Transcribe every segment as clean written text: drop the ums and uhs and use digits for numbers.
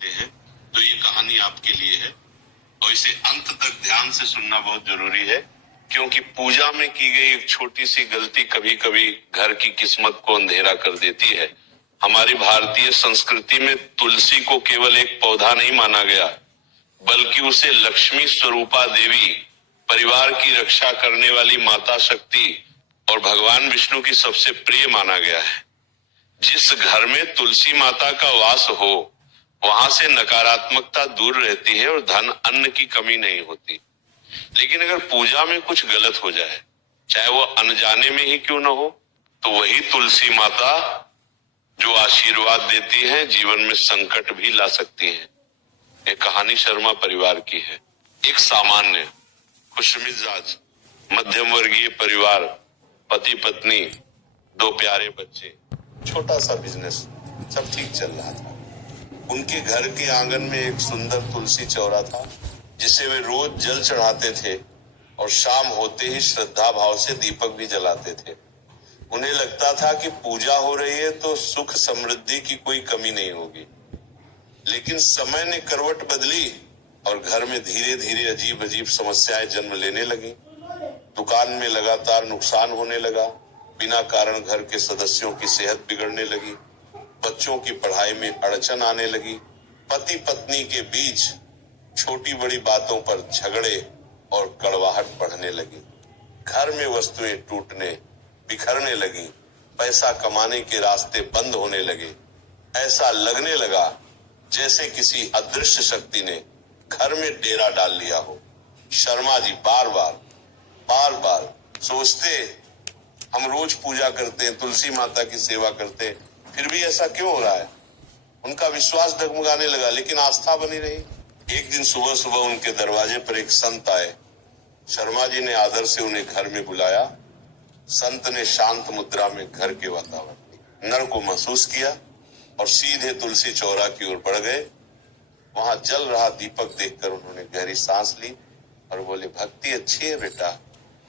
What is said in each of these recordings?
है तो ये कहानी आपके लिए है और इसे अंत तक ध्यान से सुनना बहुत जरूरी है, क्योंकि पूजा में की गई एक छोटी सी गलती कभी कभी घर की किस्मत को अंधेरा कर देती है। हमारी भारतीय संस्कृति में तुलसी को केवल एक पौधा नहीं माना गया, बल्कि उसे लक्ष्मी स्वरूपा देवी, परिवार की रक्षा करने वाली माता शक्ति और भगवान विष्णु की सबसे प्रिय माना गया है। जिस घर में तुलसी माता का वास हो, वहां से नकारात्मकता दूर रहती है और धन अन्न की कमी नहीं होती। लेकिन अगर पूजा में कुछ गलत हो जाए, चाहे वो अनजाने में ही क्यों न हो, तो वही तुलसी माता जो आशीर्वाद देती है, जीवन में संकट भी ला सकती है। एक कहानी शर्मा परिवार की है। एक सामान्य खुशमिजाज मध्यम वर्गीय परिवार, पति पत्नी, दो प्यारे बच्चे, छोटा सा बिजनेस, सब ठीक चल रहा था। उनके घर के आंगन में एक सुंदर तुलसी चौरा था, जिसे वे रोज जल चढ़ाते थे और शाम होते ही श्रद्धा भाव से दीपक भी जलाते थे। उन्हें लगता था कि पूजा हो रही है तो सुख समृद्धि की कोई कमी नहीं होगी। लेकिन समय ने करवट बदली और घर में धीरे धीरे अजीब अजीब समस्याएं जन्म लेने लगी। दुकान में लगातार नुकसान होने लगा, बिना कारण घर के सदस्यों की सेहत बिगड़ने लगी, बच्चों की पढ़ाई में अड़चन आने लगी, पति पत्नी के बीच छोटी बड़ी बातों पर झगड़े और कड़वाहट बढ़ने लगी, घर में वस्तुएं टूटने बिखरने लगी, पैसा कमाने के रास्ते बंद होने लगे। ऐसा लगने लगा जैसे किसी अदृश्य शक्ति ने घर में डेरा डाल लिया हो। शर्मा जी बार बार सोचते, हम रोज पूजा करते हैं, तुलसी माता की सेवा करते हैं, फिर भी ऐसा क्यों हो रहा है। उनका विश्वास डगमगाने लगा, लेकिन आस्था बनी रही। एक दिन सुबह सुबह उनके दरवाजे पर एक संत आए। शर्मा जी ने आदर से उन्हें घर में बुलाया। संत ने शांत मुद्रा में घर के वातावरण नर को महसूस किया और सीधे तुलसी चौरा की ओर बढ़ गए। वहां जल रहा दीपक देखकर उन्होंने गहरी सांस ली और बोले, भक्ति अच्छी है बेटा,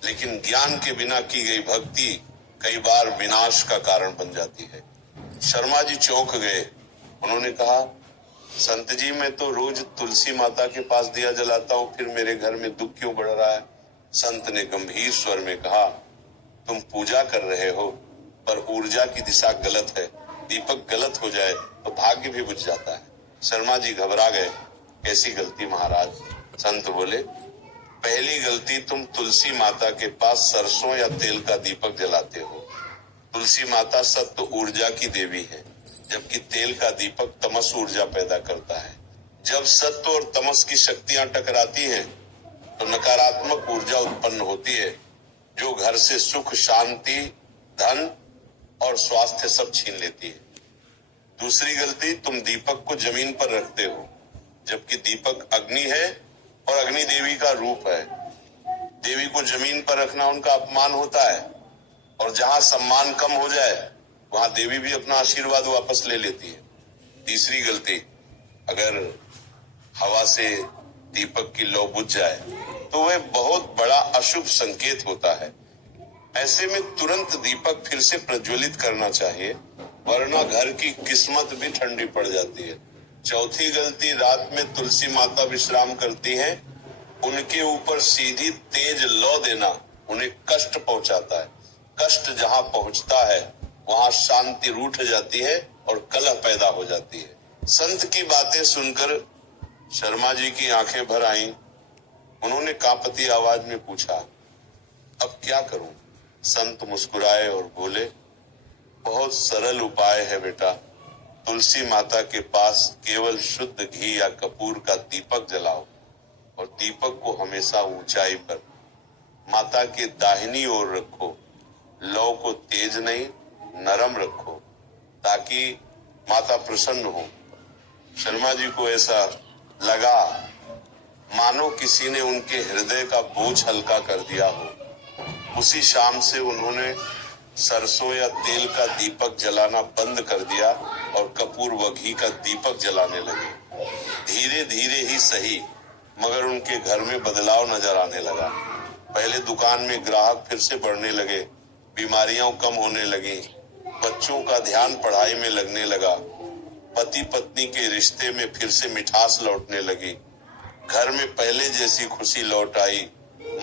लेकिन ज्ञान के बिना की गई भक्ति कई बार विनाश का कारण बन जाती है। शर्मा जी चौंक गए। उन्होंने कहा, संत जी मैं तो रोज तुलसी माता के पास दिया जलाता हूँ, फिर मेरे घर में दुख क्यों बढ़ रहा है। संत ने गंभीर स्वर में कहा, तुम पूजा कर रहे हो पर ऊर्जा की दिशा गलत है। दीपक गलत हो जाए तो भाग्य भी बुझ जाता है। शर्मा जी घबरा गए, कैसी गलती महाराज। संत बोले, पहली गलती, तुम तुलसी माता के पास सरसों या तेल का दीपक जलाते हो। तुलसी माता सत्व ऊर्जा की देवी है, जबकि तेल का दीपक तमस ऊर्जा पैदा करता है। जब सत्व और तमस की शक्तियां टकराती हैं, तो नकारात्मक ऊर्जा उत्पन्न होती है, जो घर से सुख, शांति, धन और स्वास्थ्य सब छीन लेती है। दूसरी गलती, तुम दीपक को जमीन पर रखते हो, जबकि दीपक अग्नि है और अग्नि देवी का रूप है। देवी को जमीन पर रखना उनका अपमान होता है, और जहां सम्मान कम हो जाए वहां देवी भी अपना आशीर्वाद वापस ले लेती है। तीसरी गलती, अगर हवा से दीपक की लौ बुझ जाए तो वह बहुत बड़ा अशुभ संकेत होता है। ऐसे में तुरंत दीपक फिर से प्रज्वलित करना चाहिए, वरना घर की किस्मत भी ठंडी पड़ जाती है। चौथी गलती, रात में तुलसी माता विश्राम करती हैं, उनके ऊपर सीधी तेज लौ देना उन्हें कष्ट पहुंचाता है। कष्ट जहां पहुंचता है वहां शांति रूठ जाती है और कलह पैदा हो जाती है। संत की बातें सुनकर शर्मा जी की आंखें भर आईं। उन्होंने कांपती आवाज में पूछा, अब क्या करूं। संत मुस्कुराए और बोले, बहुत सरल उपाय है बेटा। तुलसी माता के पास केवल शुद्ध घी या कपूर का दीपक जलाओ और दीपक को हमेशा ऊंचाई पर माता के दाहिनी ओर रखो। लौ को तेज नहीं, नरम रखो, ताकि माता प्रसन्न हो। शर्मा जी को ऐसा लगा मानो किसी ने उनके हृदय का बोझ हल्का कर दिया हो। उसी शाम से उन्होंने सरसों या तेल का दीपक जलाना बंद कर दिया और कपूर व घी का दीपक जलाने लगे। धीरे धीरे ही सही, मगर उनके घर में बदलाव नजर आने लगा। पहले दुकान में ग्राहक फिर से बढ़ने लगे, बीमारियां कम होने लगी, बच्चों का ध्यान पढ़ाई में लगने लगा। पति पत्नी के रिश्ते में फिर से मिठास लौटने लगी। घर में पहले जैसी खुशी लौट आई।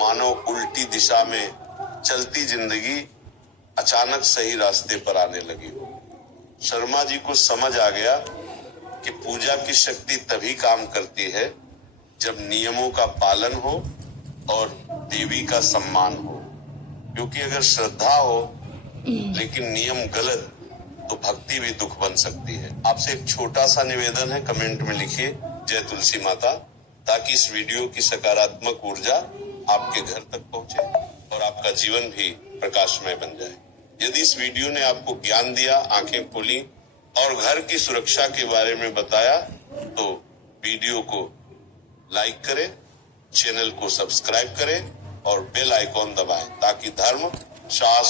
मानो उल्टी दिशा में चलती जिंदगी अचानक सही रास्ते पर आने लगी। शर्मा जी को समझ आ गया कि पूजा की शक्ति तभी काम करती है जब नियमों का पालन हो और देवी का सम्मान हो। क्योंकि अगर श्रद्धा हो लेकिन नियम गलत तो भक्ति भी दुख बन सकती है। आपसे एक छोटा सा निवेदन है, कमेंट में लिखिए जय तुलसी माता, ताकि इस वीडियो की सकारात्मक ऊर्जा आपके घर तक पहुंचे और आपका जीवन भी प्रकाशमय बन जाए। यदि इस वीडियो ने आपको ज्ञान दिया, आंखें खोली और घर की सुरक्षा के बारे में बताया तो वीडियो को लाइक करें, चैनल को सब्सक्राइब करें और बेल आइकॉन दबाएं ताकि धर्म, शास्त्र